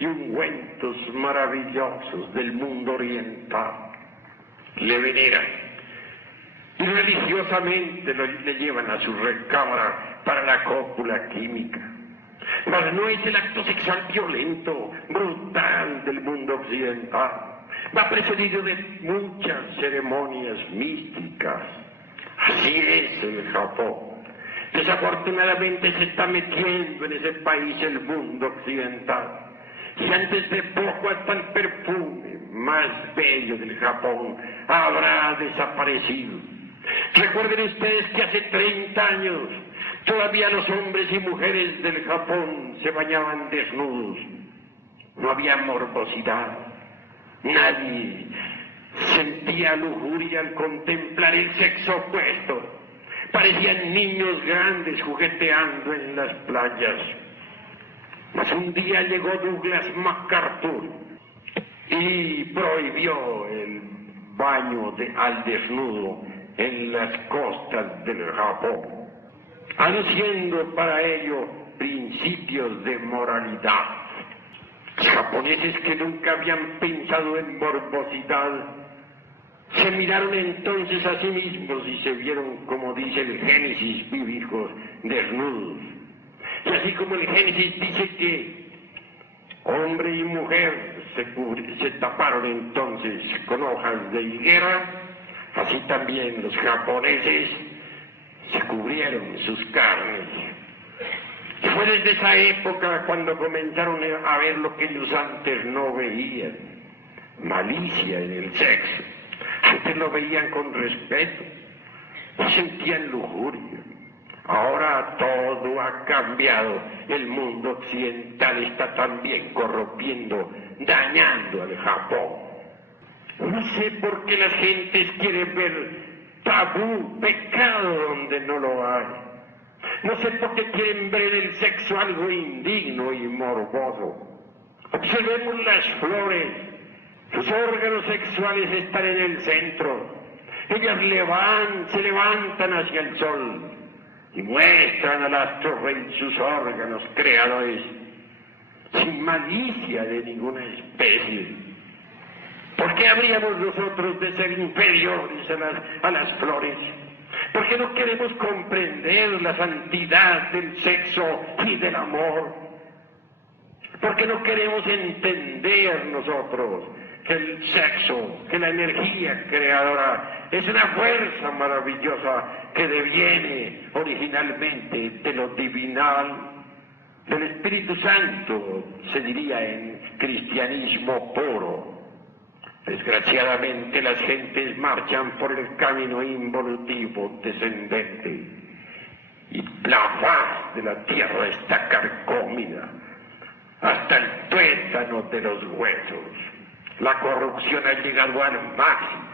y ungüentos maravillosos del mundo oriental. Le veneran y religiosamente le llevan a su recámara para la cópula química. Mas no es el acto sexual violento, brutal del mundo occidental. Va precedido de muchas ceremonias místicas. Así es el Japón. Desafortunadamente se está metiendo en ese país el mundo occidental. Y antes de poco hasta el perfume más bello del Japón habrá desaparecido. Recuerden ustedes que hace 30 años todavía los hombres y mujeres del Japón se bañaban desnudos. No había morbosidad. Nadie sentía lujuria al contemplar el sexo opuesto. Parecían niños grandes jugueteando en las playas. Mas un día llegó Douglas MacArthur y prohibió el baño al desnudo en las costas del Japón, aduciendo para ello principios de moralidad. Los japoneses, que nunca habían pensado en morbosidad, se miraron entonces a sí mismos y se vieron, como dice el Génesis bíblico, desnudos. Y así como el Génesis dice que hombre y mujer se taparon entonces con hojas de higuera, así también los japoneses se cubrieron sus carnes. Y fue desde esa época cuando comenzaron a ver lo que ellos antes no veían: malicia en el sexo. Antes lo veían con respeto, no sentían lujuria. Ahora todo ha cambiado. El mundo occidental está también corrompiendo, dañando al Japón. No sé por qué las gentes quieren ver tabú, pecado donde no lo hay. No sé por qué quieren ver en el sexo algo indigno y morboso. Observemos las flores. Sus órganos sexuales están en el centro. Ellas se levantan hacia el sol y muestran al astro rey sus órganos creadores, sin malicia de ninguna especie. ¿Por qué habríamos nosotros de ser inferiores a las flores? ¿Por qué no queremos comprender la santidad del sexo y del amor? ¿Por qué no queremos entender nosotros que el sexo, que la energía creadora es una fuerza maravillosa que deviene originalmente de lo divinal, del Espíritu Santo, se diría en cristianismo puro? Desgraciadamente las gentes marchan por el camino involutivo descendente y la faz de la tierra está carcomida hasta el tuétano de los huesos. La corrupción ha llegado al máximo.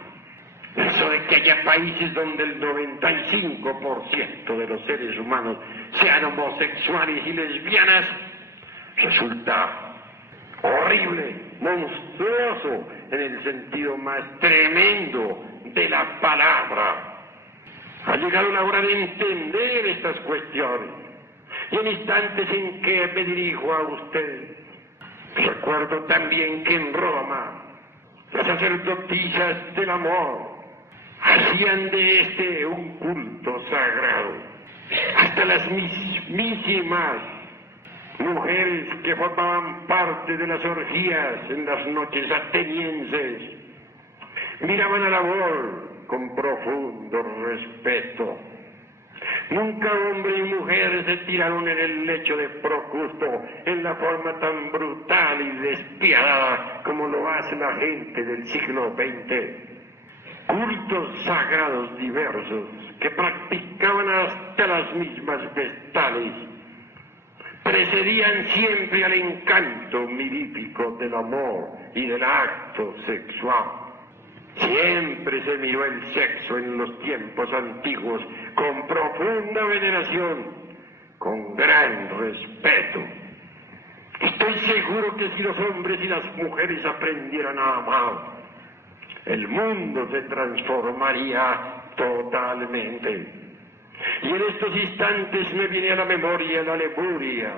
Eso de que haya países donde el 95% de los seres humanos sean homosexuales y lesbianas resulta horrible, monstruoso, en el sentido más tremendo de la palabra. Ha llegado la hora de entender estas cuestiones. Y en instantes en que me dirijo a usted, recuerdo también que en Roma las sacerdotisas del amor hacían de este un culto sagrado. Hasta las mismísimas mujeres que formaban parte de las orgías en las noches atenienses miraban al amor con profundo respeto. Nunca hombre y mujer se tiraron en el lecho de Procusto en la forma tan brutal y despiadada como lo hace la gente del siglo XX. Cultos sagrados diversos que practicaban hasta las mismas vestales precedían siempre al encanto mirífico del amor y del acto sexual. Siempre se miró el sexo en los tiempos antiguos con profunda veneración, con gran respeto. Estoy seguro que si los hombres y las mujeres aprendieran a amar, el mundo se transformaría totalmente. Y en estos instantes me viene a la memoria la Lemuria,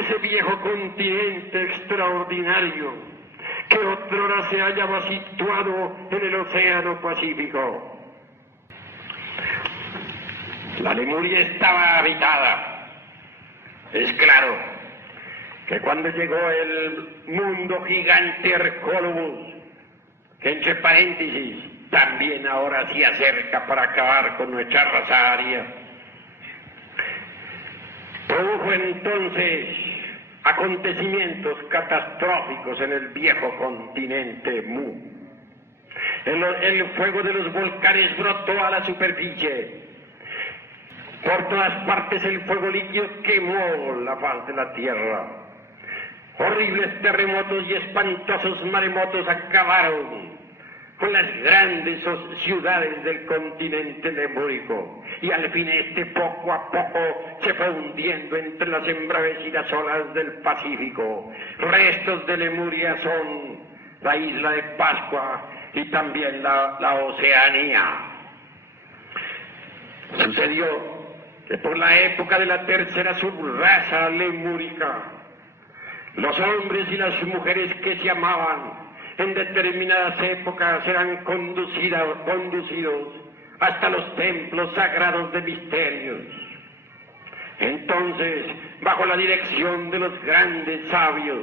ese viejo continente extraordinario que otrora se hallaba situado en el Océano Pacífico. La Lemuria estaba habitada. Es claro que cuando llegó el mundo gigante Hercólogos, que entre paréntesis también ahora se acerca para acabar con nuestra raza aria, produjo entonces acontecimientos catastróficos en el viejo continente Mu. El fuego de los volcanes brotó a la superficie. Por todas partes el fuego líquido quemó la faz de la tierra. Horribles terremotos y espantosos maremotos acabaron con las grandes ciudades del continente lemúrico, y al fin poco a poco se fue hundiendo entre las embravecidas olas del Pacífico. Restos de Lemuria son la isla de Pascua y también la Oceanía. Sucedió que por la época de la tercera subraza lemúrica, los hombres y las mujeres que se amaban en determinadas épocas eran conducidos hasta los templos sagrados de misterios. Entonces, bajo la dirección de los grandes sabios,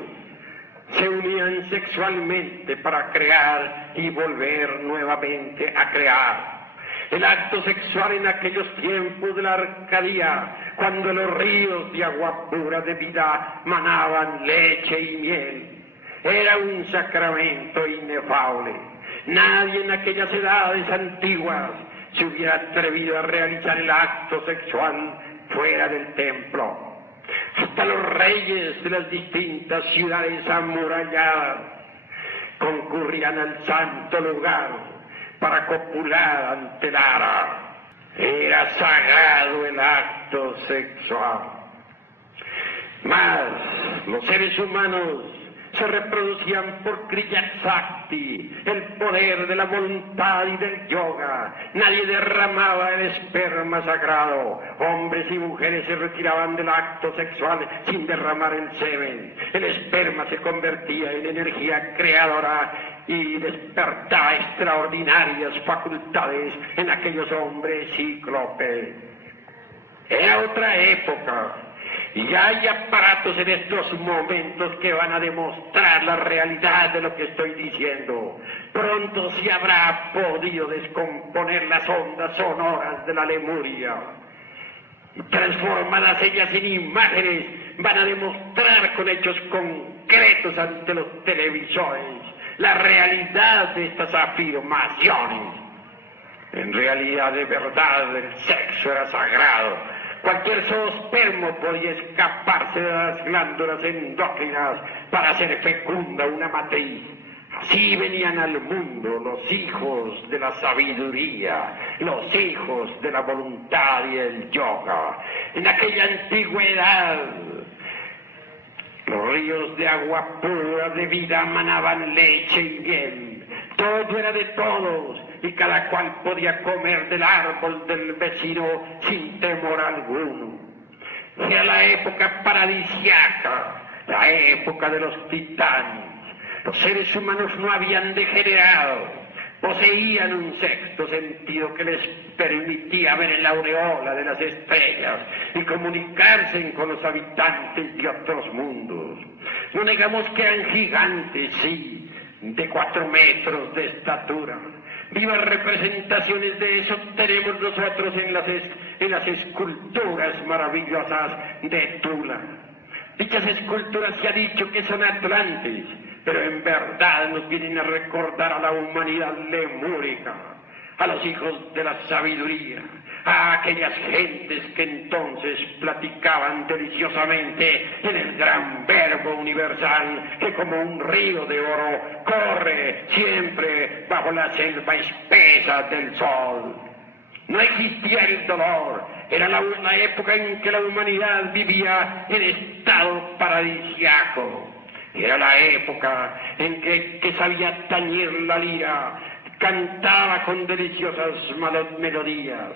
se unían sexualmente para crear y volver nuevamente a crear. El acto sexual en aquellos tiempos de la Arcadia, cuando los ríos de agua pura de vida manaban leche y miel, era un sacramento inefable. Nadie en aquellas edades antiguas se hubiera atrevido a realizar el acto sexual fuera del templo. Hasta los reyes de las distintas ciudades amuralladas concurrían al santo lugar para copular ante Lara. Era sagrado el acto sexual. Mas los seres humanos se reproducían por Kriya Shakti, el poder de la voluntad y del yoga. Nadie derramaba el esperma sagrado. Hombres y mujeres se retiraban del acto sexual sin derramar el semen. El esperma se convertía en energía creadora y despertaba extraordinarias facultades en aquellos hombres cíclopes. Era otra época. Y ya hay aparatos en estos momentos que van a demostrar la realidad de lo que estoy diciendo. Pronto se habrá podido descomponer las ondas sonoras de la Lemuria. Y transformadas ellas en imágenes, van a demostrar con hechos concretos ante los televisores la realidad de estas afirmaciones. En realidad, de verdad, el sexo era sagrado. Cualquier zoospermo podía escaparse de las glándulas endócrinas para hacer fecunda una matriz. Así venían al mundo los hijos de la sabiduría, los hijos de la voluntad y el yoga. En aquella antigüedad, los ríos de agua pura de vida manaban leche y miel. Todo era de todos, y cada cual podía comer del árbol del vecino sin temor alguno. Era la época paradisiaca, la época de los titanes. Los seres humanos no habían degenerado, poseían un sexto sentido que les permitía ver en la aureola de las estrellas y comunicarse con los habitantes de otros mundos. No negamos que eran gigantes, sí, de 4 metros de estatura. Vivas representaciones de eso tenemos nosotros en las esculturas maravillosas de Tula. Dichas esculturas se ha dicho que son atlantes, pero en verdad nos vienen a recordar a la humanidad lemúrica, a los hijos de la sabiduría, a aquellas gentes que entonces platicaban deliciosamente en el gran verbo universal que como un río de oro corre siempre bajo la selva espesa del sol. No existía el dolor, era la época en que la humanidad vivía en estado paradisiaco. Era la época en que sabía tañir la lira, cantaba con deliciosas melodías.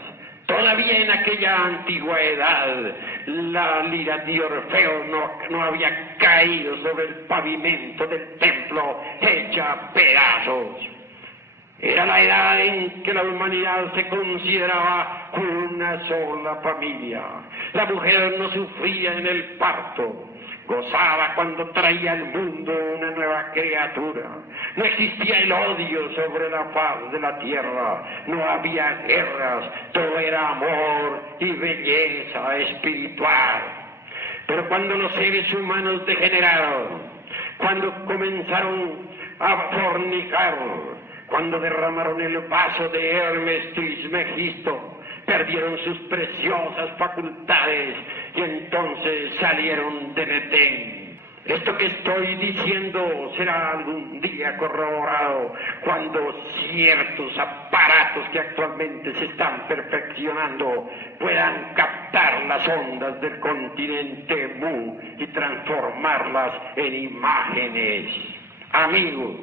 Todavía en aquella antigua edad, la lira de Orfeo no había caído sobre el pavimento del templo hecha a pedazos. Era la edad en que la humanidad se consideraba una sola familia. La mujer no sufría en el parto, gozaba cuando traía al mundo una nueva criatura. No existía el odio sobre la faz de la tierra, no había guerras, todo era amor y belleza espiritual. Pero cuando los seres humanos degeneraron, cuando comenzaron a fornicar, cuando derramaron el vaso de Hermes Trismegisto, perdieron sus preciosas facultades y entonces salieron del Edén. Esto que estoy diciendo será algún día corroborado cuando ciertos aparatos que actualmente se están perfeccionando puedan captar las ondas del continente Mu y transformarlas en imágenes. Amigos,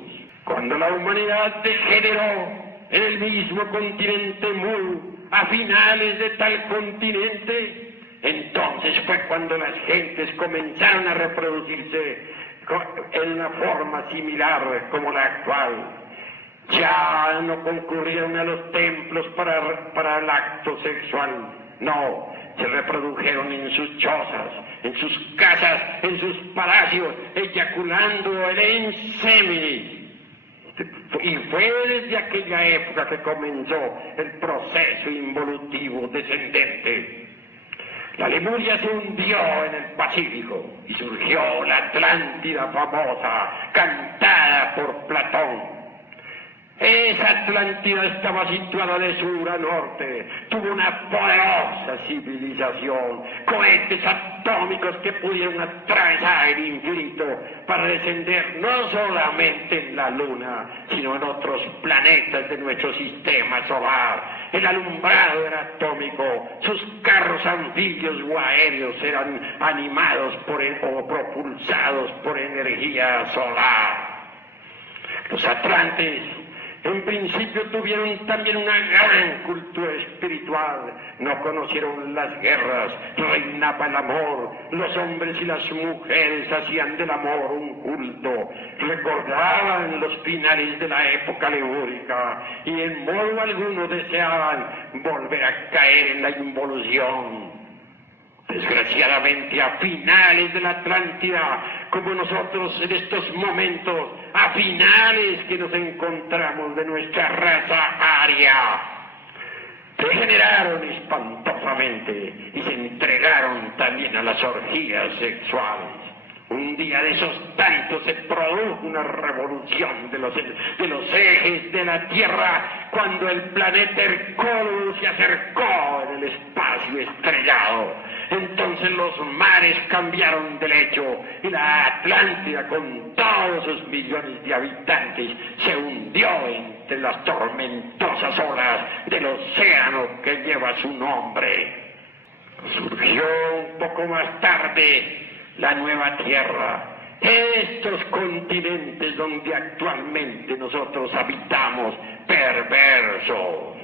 cuando la humanidad degeneró en el mismo continente Mu, a finales de tal continente, entonces fue cuando las gentes comenzaron a reproducirse en una forma similar como la actual. Ya no concurrieron a los templos para el acto sexual, no, se reprodujeron en sus chozas, en sus casas, en sus palacios, eyaculando el ensémen. Y fue desde aquella época que comenzó el proceso involutivo descendente. La Lemuria se hundió en el Pacífico y surgió la Atlántida famosa, cantada por Platón. Esa Atlántida estaba situada de sur a norte, tuvo una poderosa civilización, cohetes atómicos que pudieron atravesar el infinito para descender no solamente en la Luna, sino en otros planetas de nuestro sistema solar. El alumbrado era atómico, sus carros anfibios o aéreos eran animados o propulsados por energía solar. Los atlantes en principio tuvieron también una gran cultura espiritual, no conocieron las guerras, reinaba el amor, los hombres y las mujeres hacían del amor un culto, recordaban los finales de la época leúrica y en modo alguno deseaban volver a caer en la involución. Desgraciadamente, a finales de la Atlántida, como nosotros en estos momentos, a finales que nos encontramos de nuestra raza aria, degeneraron espantosamente y se entregaron también a las orgías sexuales. Un día de esos tantos se produjo una revolución de los ejes de la Tierra cuando el planeta Hercólogos se acercó en el espacio estrellado. Entonces los mares cambiaron de lecho y la Atlántida, con todos sus millones de habitantes, se hundió entre las tormentosas olas del océano que lleva su nombre. Surgió un poco más tarde la nueva Tierra, estos continentes donde actualmente nosotros habitamos, perversos.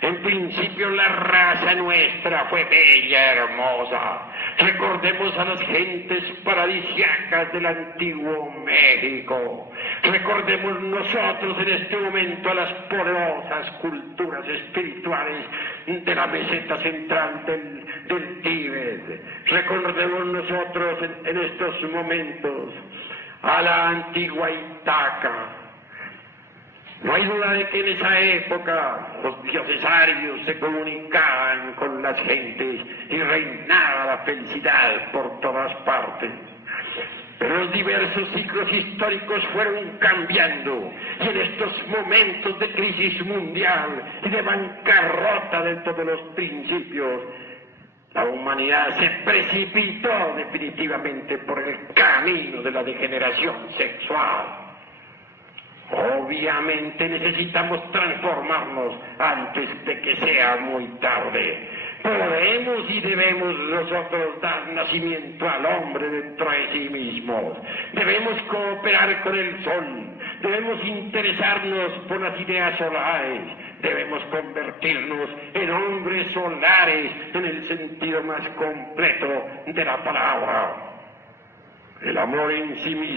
En principio la raza nuestra fue bella, hermosa. Recordemos a las gentes paradisíacas del antiguo México. Recordemos nosotros en este momento a las poderosas culturas espirituales de la meseta central del Tíbet. Recordemos nosotros en estos momentos a la antigua Ítaca. No hay duda de que en esa época los dioses arios se comunicaban con las gentes y reinaba la felicidad por todas partes. Pero los diversos ciclos históricos fueron cambiando y en estos momentos de crisis mundial y de bancarrota dentro de los principios, la humanidad se precipitó definitivamente por el camino de la degeneración sexual. Obviamente necesitamos transformarnos antes de que sea muy tarde. Podemos y debemos nosotros dar nacimiento al hombre dentro de sí mismos. Debemos cooperar con el sol. Debemos interesarnos por las ideas solares. Debemos convertirnos en hombres solares en el sentido más completo de la palabra. El amor en sí mismo